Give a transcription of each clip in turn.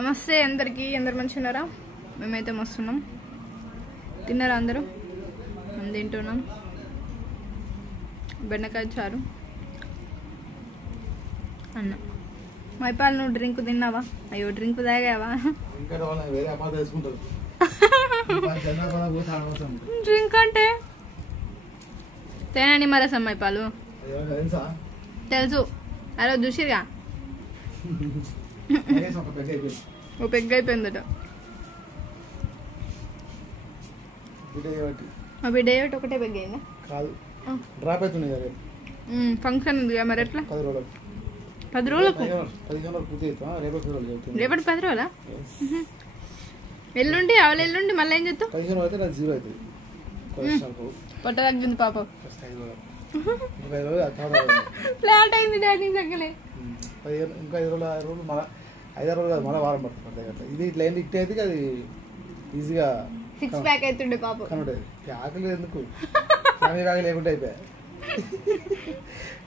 నమస్తే అందరికి. అందరు మంచిగున్నారా? మేమైతే మస్తున్నాం. తిన్నారా అందరూ? మేము తింటున్నాం. బెండకాయ చారు అన్న. మైపాల్ నువ్వు డ్రింక్ తిన్నావా? అయ్యో డ్రింక్ తాగావా? డ్రింక్ అంటే తేనా నిమ్మరసం మైపాలు తెలుసు. అరే చూసిరుగా ఓ పెగ్ అయిపోయిందట. మా బిడ్డ ఒకటే పెగ్ అయిందా? ఫంక్షన్ ఉంది మరి ఎట్లా? 10 రోజులకు రేపటి 10 రోజులా? ఎల్లుండి అవల ఎల్లుండి మళ్ళీ ఏం చేస్తావు? పొట్ట తగ్గింది పాప. ఫ్లాట్ అయింది డాడీ తగ్గలే. ఇంకా 5 రోజులు 5 రోజులు కాదు, మళ్ళీ వారం పడుతుంది. ఇది ఇట్లా ఏంటి ఇట్ అయితే అది ఈజీగా 6 ప్యాక్ అవుతుండే పాప. కనబడేది ఆకలి ఎందుకు ఫ్యామిలీ ప్యాక్ లేకుంటే అయిపోయా.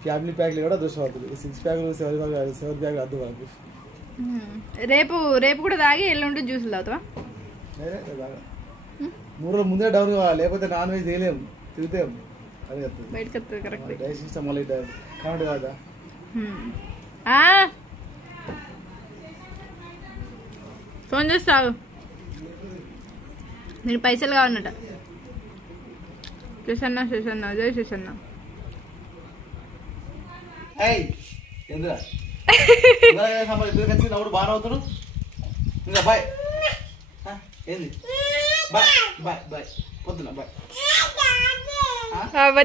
ఫ్యామిలీ ప్యాక్లు కూడా దూషపడుతుంది. 6 ప్యాక్లు 7 ప్యాక్లు అద్దు మనకు. రేపు కూడా తాగి ఎల్లుండి జ్యూసులు తాగుతావా? 3 రోజులు ముందే డౌన్ కావాలి, లేకపోతే నాన్ వెజ్ చేయలేము, తిరుగుతాం. అది బయటకు వస్తుంది కరెక్ట్. సిస్టమ్ మళ్ళీ కరెంట్ కాదా? ఫోన్ చేస్తావు నేను పైసలు కావన్నట. శేషన్న జై శేషన్న. బాగా అవుతాడు. బాయ్ ఏంది? బాయ్ బాయ్ బాయ్ పొద్దున బాయ్.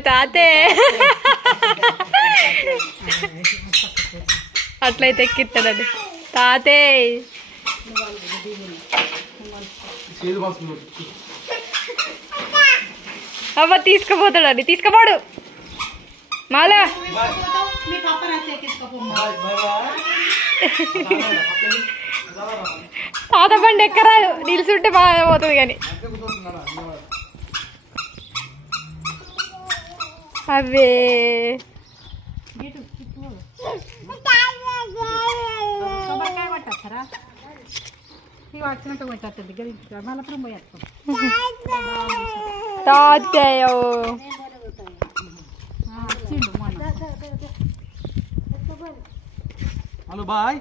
తాతే అట్లయితే ఎక్కిస్తాడండి తాతే. అవ్వ తీసుకుపోతాడండి. తీసుకుపోడు మాలా. తాత బండి ఎక్కరాదు, నిలుచుంటే బాగా పోతుంది కానీ. అవే తాతయ్యో హలో బాయ్.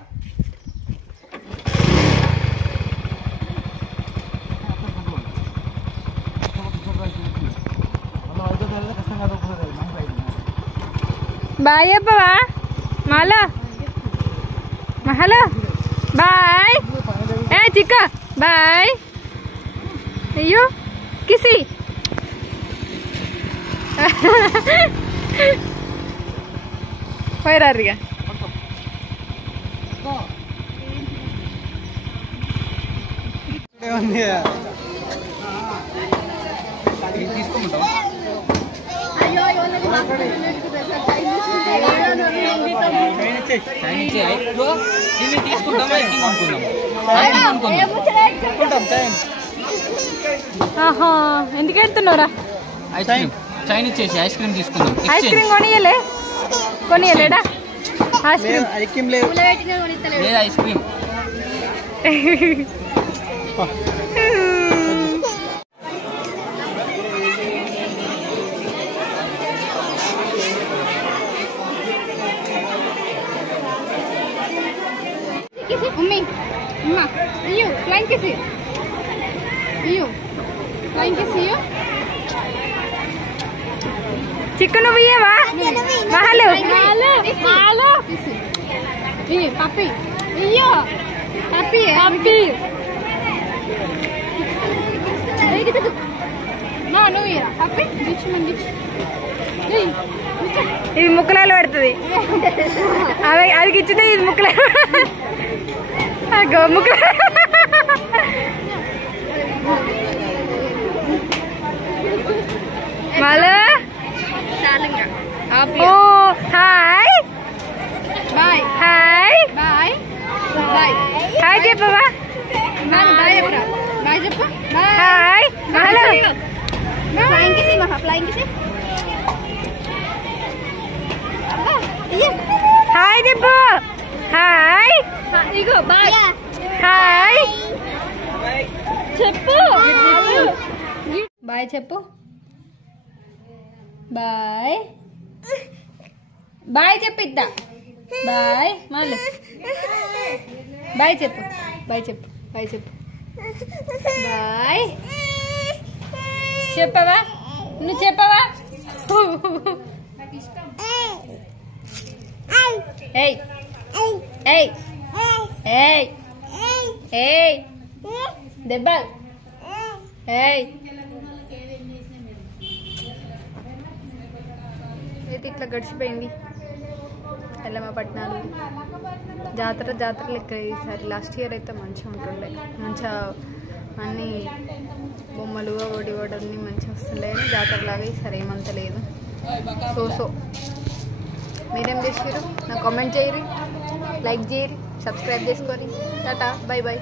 బాయ్ అబ్బవా మాలో హలో బాయ్. ఏ చిక్క బాయ్. అయ్యో కిసి పోయిరారుగా. ఎందుకు వెళ్తున్నారా? చైన్ ఇచ్చేసి ఐస్ క్రీమ్ తీసుకుందాం. ఐస్ క్రీమ్ కొనియలేడా? ఐస్ క్రీమ్ లేదు ice cream. Ummi, Umma, you, flying kiss you. Flying kiss you. Chicken over here, va? Mahalo. You, puppy. You, puppy. No, here. Puppy, ditch. ఇది ముక్కలాలు పడుతుంది. అది ఇచ్చితే ఇది ముక్కల ముక్కల. మళ్ళా ఓ hi bye. Hi bye bye. Hi చెప్పవా? బాయ్ చెప్పు. Hi hello. ఫ్లైంగ్ కిసి. హాయ్ చెప్పు. హాయ్. ఇగో బాయ్. హాయ్. బాయ్ చెప్పు. బాయ్ బాయ్ చెప్పు. ఇద్దా బాయ్ మళ్ళీ బాయ్ చెప్పు. బాయ్ చెప్పు. బాయ్ చెప్పు. బాయ్ చెప్పవా? నువ్వు చెప్పవా? ఏయ్ ఏయ్ ఏయ్ ఏయ్ దెబ్బలు. ఏయ్ అయితే ఇట్లా గడిచిపోయింది ఎల్లమ్మ పట్నాలు జాతర. జాతర లెక్క ఈసారి. లాస్ట్ ఇయర్ అయితే మంచిగా ఉంటుండే, మంచిగా అన్నీ బొమ్మలు ఒకటి అన్నీ మంచిగా వస్తుండే. కానీ జాతరలాగా ఈసారి ఏమంత లేదు. సో మీరేం చేసారు? నాకు కామెంట్ చేయరు, లైక్ చేయరు, సబ్స్క్రైబ్ చేసుకోరి. టాటా, బై బాయ్.